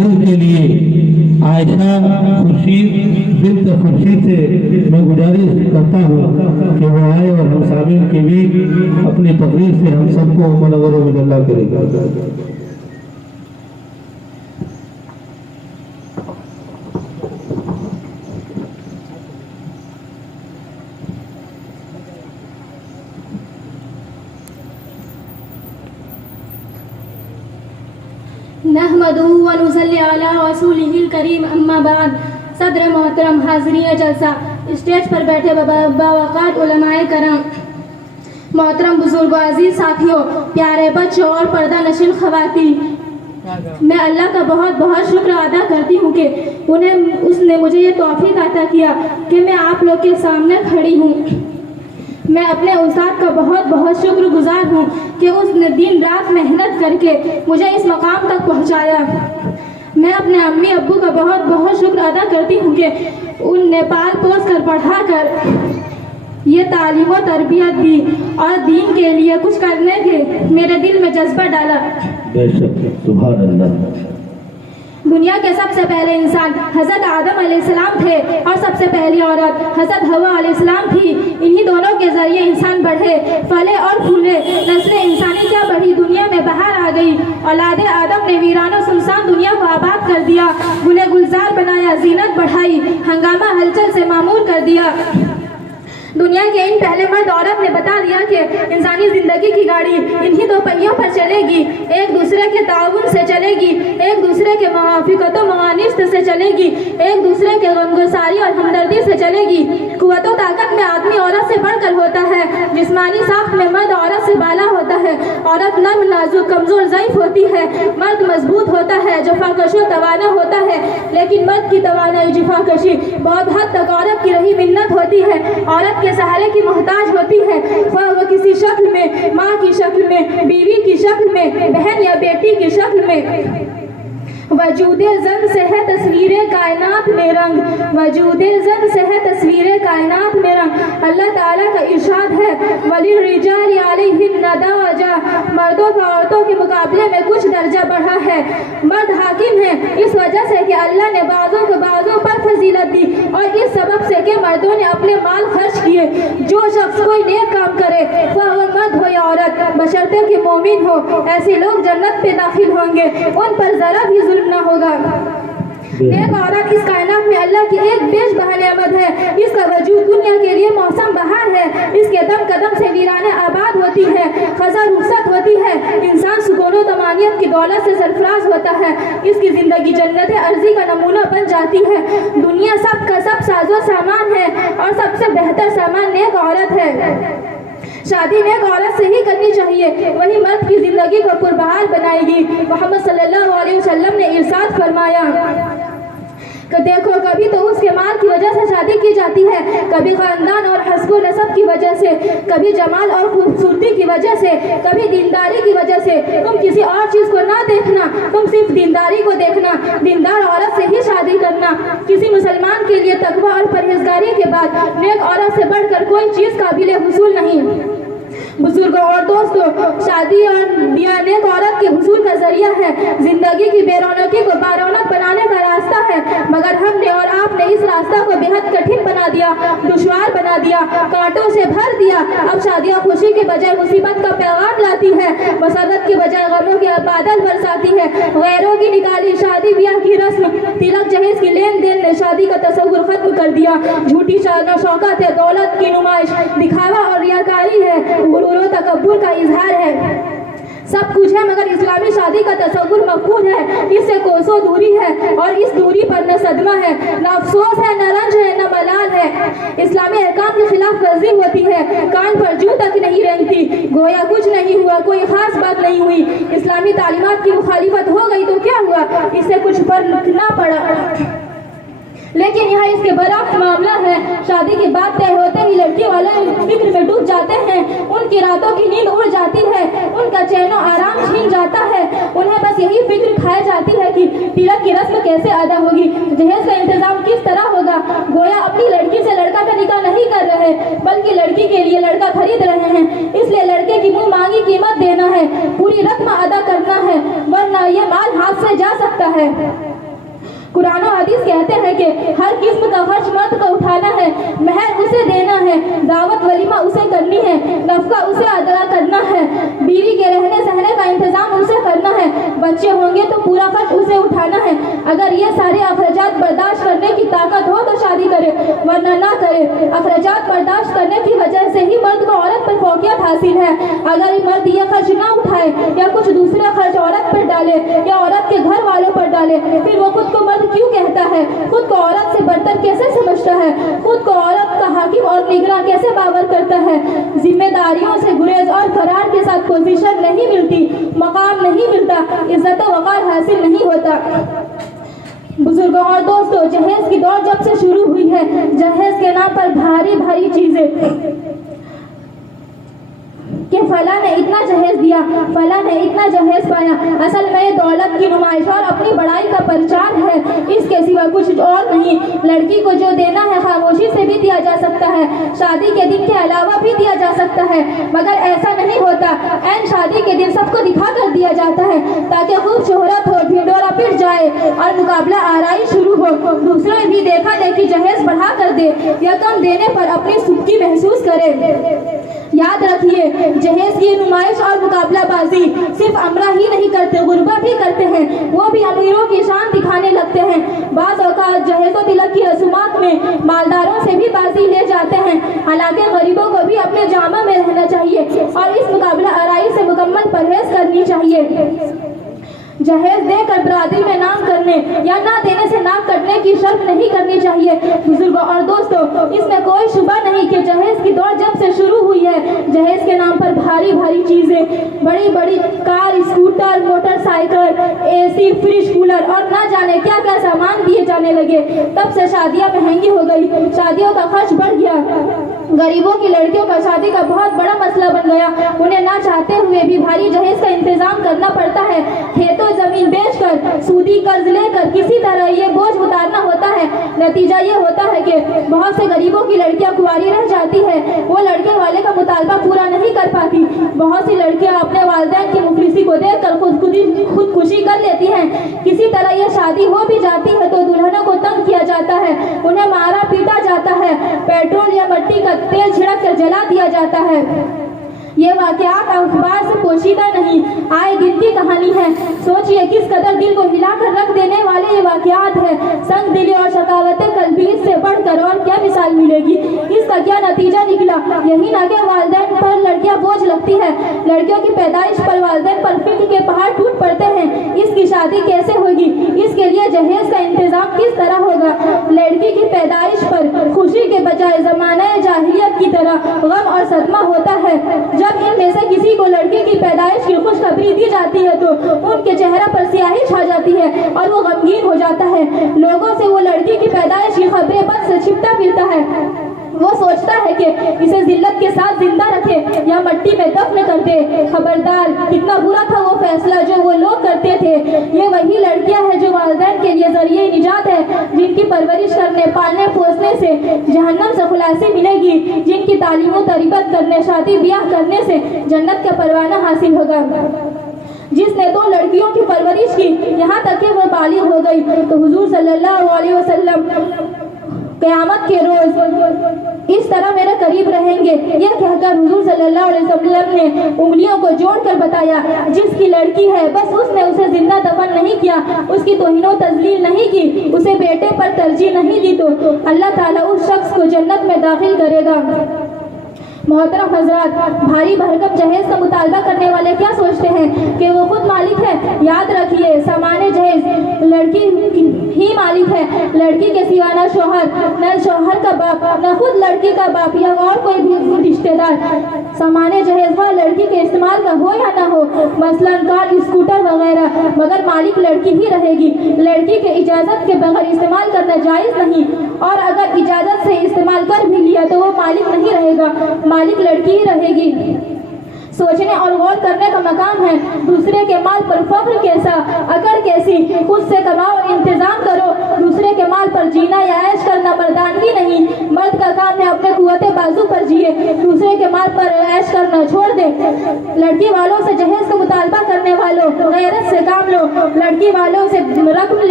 तकरीर के लिए आयशा खुर्शीद बिन्त खुर्शीद से मैं गुजारिश करता हूँ कि वो आए और हम सामिल के भी अपनी तकरीर से हम सबको मनव्वर में अल्लाह करेगा। नहमदुहु व नुसल्ली अला रसूलिहिल करीम अम्मा बाद। सदर मोहतरम हाज़रीन जलसा, स्टेज पर बैठे बावक़ात उलमाए करम, मोहतरम बुजुर्ग अजीज साथियों, प्यारे बच्चों और पर्दा नशीन ख़वातीन, मैं अल्लाह का बहुत बहुत शुक्र अदा करती हूँ कि उसने मुझे ये तौफीक अता किया कि मैं आप लोग के सामने खड़ी हूँ। मैं अपने उस्ताद का बहुत बहुत शुक्रगुजार हूँ कि उसने दिन रात मेहनत करके मुझे इस मकाम तक पहुँचाया। मैं अपने अम्मी अब्बू का बहुत बहुत शुक्र अदा करती हूँ कि उन नेपाल पोस कर पढ़ा कर ये तालीम और तरबियत दी और दीन के लिए कुछ करने के मेरे दिल में जज्बा डाला। सुभान अल्लाह। दुनिया के सबसे पहले इंसान हज़रत आदम अलैहिस्सलाम थे और सबसे पहली औरत हज़रत हवा अलैहिस्सलाम थी। इन्हीं दोनों के जरिए इंसान बढ़े, फले और फूले, नस्ल इंसानी क्या बढ़ी, दुनिया में बाहर आ गई। औलादे आदम ने वीराना सुनसान दुनिया को आबाद कर दिया, गुले गुलजार बनाया, जीनत बढ़ाई, हंगामा हलचल से मामूर कर दिया। दुनिया के इन पहले मर्द औरत ने बता दिया कि इंसानी जिंदगी की गाड़ी इन्हीं दो पहियों पर चलेगी, एक दूसरे के ताउन से चलेगी, एक दूसरे के मवाफिकत व मवानिस्त से चलेगी, एक दूसरे के गमगुसारी और हमदर्दी से चलेगी। कुव्वत व ताकत में आदमी औरत से बढ़कर होता है, जिस्मानी साख्त में मर्द औरत से बाला होता है। औरत नर्म नाजुक कमजोर ज़ईफ होती है, मर्द मजबूत होता है, जफाकश व तवाना होता है। लेकिन मर्द की तवानाई जफाकशी बहुत हद तक औरत की रही मिन्नत होती है, औरत के सहारे की मोहताज होती है। वह किसी शक्ल में, माँ की शक्ल में, बीवी की शक्ल में, बहन या बेटी की शक्ल में। वजूदे जन से है तस्वीरें कायनात में रंग, वजूदे जन से है तस्वीरें कायनात में रंग। अल्लाह ताला का इरशाद है, वलिल रिजाल अलैहिन्ना दरजा, मर्दों का औरतों के मुकाबले में कुछ दर्जा बढ़ा है। मर्द हाकिम है इस वजह से कि अल्लाह ने बाज़ों को बाज़ों पर फजीलत दी और इस सबब से कि मर्दों ने अपने माल खर्च किए। जो शख्स कोई नेक काम करे वह मर्द हो या औरत, बशर्ते कि मोमिन हो, ऐसे लोग जन्नत पे दाखिल होंगे, उन पर जरा भी जुल्म ना होगा। नेक औरत इस कायनात में अल्लाह की एक बेशबहा नेमत है। इसका वजूद दुनिया के लिए मौसम बहार है, इसके दम कदम से वीराने आबाद होती है, खजा रुखसत होती है, इंसान सुकून व तमानियत की दौलत से सरफराज होता है, इसकी जिंदगी जन्नत अर्जी का नमूना बन जाती है। दुनिया सब का सब साजो सामान है और सबसे बेहतर सामान नेक औरत है। शादी नेक औरत से ही करनी चाहिए, वही मर्द की जिंदगी को पुरबहार बनाएगी। मोहम्मद सल्लल्लाहु अलैहि वसल्लम ने इरशाद फरमाया कि देखो, कभी तो उसके माल की वजह से शादी की जाती है, कभी खानदान और हस्ब नसब की वजह से, कभी जमाल और खूबसूरती की वजह से, कभी दीनदारी की वजह से। तुम किसी और चीज को ना देखना, तुम सिर्फ दीनदारी को देखना। दीनदार औरत से ही शादी करना। किसी मुसलमान के लिए तकवा और परहेजगारी के बाद नेक औरत से बढ़कर कोई चीज काबिल हुसूल नहीं। बुजुर्गों और दोस्तों, शादी और ब्याह नेक औरत के हुसूल का जरिया है, जिंदगी की बेरौनकी को बारौनक बनाने का रास्ता है। मगर हमने और आपने इस रास्ता को बेहद कठिन बना दिया, दुश्वार बना दिया, कांटों से भर दिया। अब शादियाँ खुशी के बजाय मुसीबत का पैगाम लाती है, मसरत के बजाय गमों के बादल बरसाती है। गैरों की निकाली शादी ब्याह की रस्म, तिलक जहेज की लेन देन ने शादी का तस्वुर खत्म कर दिया। झूठी शादी शौकत है, दौलत की नुमाइश, दिखावा और रियाकारी है, गुरूर तकब्बुर का इजहार है। सब कुछ है मगर इस्लामी शादी का तस्वुर मफकूद है, इससे कोसों दूरी है और इस दूरी पर न सदमा है, न अफसोस है, न रंज है, न मलाल है। इस्लामी अहकाम के खिलाफ वर्जी होती है, कान पर जू तक नहीं रेंगती, गोया कुछ नहीं हुआ, कोई खास बात नहीं हुई। इस्लामी तालीमात की मुखालिफत हो गई तो क्या हुआ, इससे कुछ फर्क ना पड़ा। लेकिन यहाँ इसके बरअक्स मामला है। शादी की बात तय होते ही लड़की वाले फिक्र में डूब जाते हैं, उनकी रातों की नींद उड़ जाती है, उनका चैन आराम छीन जाता है। उन्हें बस यही फिक्र खाई जाती है कि तिलक की रस्म कैसे अदा होगी, जहेज का इंतजाम किस तरह होगा। गोया अपनी लड़की से लड़का का निकाह नहीं कर रहे बल्कि लड़की के लिए लड़का खरीद रहे हैं। इसलिए लड़के की मुंह मांगी कीमत देना है, पूरी रस्म अदा करना है, वरना ये माल हाथ से जा सकता है। कुरान और हदीस कहते हैं कि हर किस्म का खर्च मर्द को उठाना है, महर उसे देना है, दावत वलीमा उसे करनी है, नफका उसे अदा करना है, बीवी के रहने सहने का इंतजाम उसे करना है, बच्चे होंगे तो पूरा खर्च उसे उठाना है। अगर ये सारे अखराजात बर्दाश्त करने की ताकत हो तो शादी करे, वरना ना करे। अखराजात बर्दाश्त करने की वजह से ही मर्द को औरत पर फौकियत हासिल है। अगर मर्द ये खर्च ना उठाए या कुछ दूसरा खर्च औरत पर डाले या औरत के घर वालों पर डाले, फिर वो खुद को मर्द क्यों कहता है? खुद को औरत से बढ़कर कैसे समझता है? खुद को औरत का हाकिम और निगरान कैसे बावर करता है? जिम्मेदारियों से गुरेज और फरार के साथ पोजीशन नहीं मिलती, मकाम नहीं मिलता, इज्जत वक़ार हासिल नहीं होता। बुजुर्गों और दोस्तों, जहेज की दौड़ जब से शुरू हुई है, जहेज के नाम पर भारी भारी चीजें कि फला ने इतना जहेज दिया, फला ने इतना जहेज पाया, असल में ये दौलत की नुमाइश और अपनी बड़ाई का प्रचार है, इसके सिवा कुछ और नहीं। लड़की को जो देना है खामोशी से भी दिया जा सकता है, शादी के दिन के अलावा भी दिया जा सकता है, मगर ऐसा नहीं होता। ऐन शादी के दिन सबको दिखा कर दिया जाता है ताकि खूब शोहरत हो, ढिंडोरा पिट जाए और मुकाबला आराई शुरू हो। दूसरे भी देखा देखी जहेज बढ़ा कर दे या कम देने पर अपनी सुखी महसूस करे। याद रखिए, जहेज की नुमाइश और मुकाबलाबाजी सिर्फ अमरा ही नहीं करते, गुरबा भी करते हैं। वो भी अमीरों की शान दिखाने लगते हैं। बाज़ औक़ात जहेज़ो तिलक की रसूमात में मालदारों से भी बाजी ले जाते हैं। हालांकि गरीबों को भी अपने जामा में रहना चाहिए और इस मुकाबला आराई से मुकम्मल परहेज करनी चाहिए। जहेज देकर बरादरी में नाम करने या ना देने से नाक कटने की शर्त नहीं करनी चाहिए। बुजुर्गों और दोस्तों, इसमें कोई शुबा नहीं कि जहेज की दौड़ जब से शुरू हुई है, जहेज के नाम पर भारी भारी चीजें, बड़ी बड़ी car, scooter, motorcycle, AC, fridge, cooler और ना जाने क्या क्या सामान दिए जाने लगे। तब से शादियां महंगी हो गई, शादियों का खर्च बढ़ गया, गरीबों की लड़कियों का शादी का बहुत बड़ा मसला बन गया। उन्हें ना चाहते हुए भी भारी जहेज का इंतजाम करना पड़ता है। खेतों जमीन बेचकर, सूदी कर्ज लेकर किसी तरह ये बोझ उतारना होता है। नतीजा ये होता है कि बहुत से गरीबों की लड़कियां कुंवारी रह जाती है, वो लड़के वाले का मुतालबा पूरा नहीं कर पाती। बहुत सी लड़कियां अपने वालिदैन की मुफलिसी को देखकर खुदकुशी कर लेती हैं। किसी तरह ये शादी हो भी जाती है तो दुल्हनों को तंग किया जाता है, उन्हें मारा पीटा जाता है, पेट्रोल या मिट्टी का तेल छिड़क कर जला दिया जाता है। ये वाकयात अखबार से पोशीदा नहीं, आए दिन की कहानी है। सोचिए किस कदर दिल को हिलाकर रख देने वाले ये वाकयात है। संग दिली और शकावत कल्बी से बढ़कर और क्या मिसाल मिलेगी। इसका क्या नतीजा निकला? यही ना कि वालिदैन पर लड़कियां बोझ लगती है। लड़कियों की पैदाइश पर वालिदैन पर फिक्र के पहाड़ टूट पड़ते हैं। इसकी शादी कैसे होगी? इसके लिए जहेज का इंतजाम किस तरह होगा? लड़की की पैदाइश पर खुशी के बजाय ज़माना जाहिलियत की तरह गम और सदमा होता है। जब इनमें से किसी को लड़की की पैदाइश की खुशखबरी दी जाती है तो उनके चेहरा पर स्याही छा जाती है और वो गमगीन हो जाता है। लोगों से वो लड़की की पैदाइश की खबरें बद से छिपता फिरता है। वो सोचता है कि इसे जिल्लत के साथ जिंदा रखे या मिट्टी में दफन कर दे। खबरदार, कितना बुरा था वो फैसला जो वो लोग करते थे। ये वही लड़कियां हैं जो वालिदैन के लिए जरिए निजात है, जिनकी परवरिश करने, पालने पोसने से जहन्नम से खुलासी मिलेगी, जिनकी तालीम व तरबियत करने, शादी ब्याह करने से जन्नत का परवाना हासिल होगा। जिसने 2 लड़कियों की परवरिश की, यहाँ तक कि वो बालिग हो गई, तो हुजूर सल्लल्लाहु अलैहि वसल्लम क़यामत के रोज इस तरह मेरे करीब रहेंगे, यह कहकर हुजूर सल्लल्लाहु अलैहि वसल्लम ने उंगलियों को जोड़कर बताया, जिसकी लड़की है बस उसने उसे जिंदा दफन नहीं किया, उसकी तौहीनो तजलील नहीं की, उसे बेटे पर तरजीह नहीं दी, तो अल्लाह ताला उस शख्स को जन्नत में दाखिल करेगा। मोहतरम हजरात, भारी भरकम जहेज का मुतालबा करने वाले क्या सोचते हैं कि वो खुद मालिक है? याद रखिए, सामान्य जहेज लड़की ही मालिक है। लड़की के सिवा न शोहर, न शोहर का बाप, न खुद लड़की का बाप या और कोई भी रिश्तेदार। सामान्य जहेज वह लड़की के इस्तेमाल का हो या ना हो, मसलन कार, स्कूटर वगैरह, मगर मालिक लड़की ही रहेगी। लड़की के इजाजत के बगैर इस्तेमाल करना जायज नहीं, और अगर इजाजत से इस्तेमाल कर भी लिया तो वो मालिक नहीं रहेगा, मालिक लड़की ही रहेगी। सोचने और गौर करने का मकाम है। दूसरे के माल पर फख्र कैसा, अकड़ कैसी। खुद से कमाओ, इंतजाम करो। दूसरे के माल पर जीना या ऐश करना मर्दानगी नहीं। मर्द का काम है अपने कुव्वते बाजू पर जिए, दूसरे के माल पर ऐश करना छोड़ दे। लड़की वालों से जहेज का मुतालबा करने वालों, गैरत से काम लो। लड़की वालों से रकम ले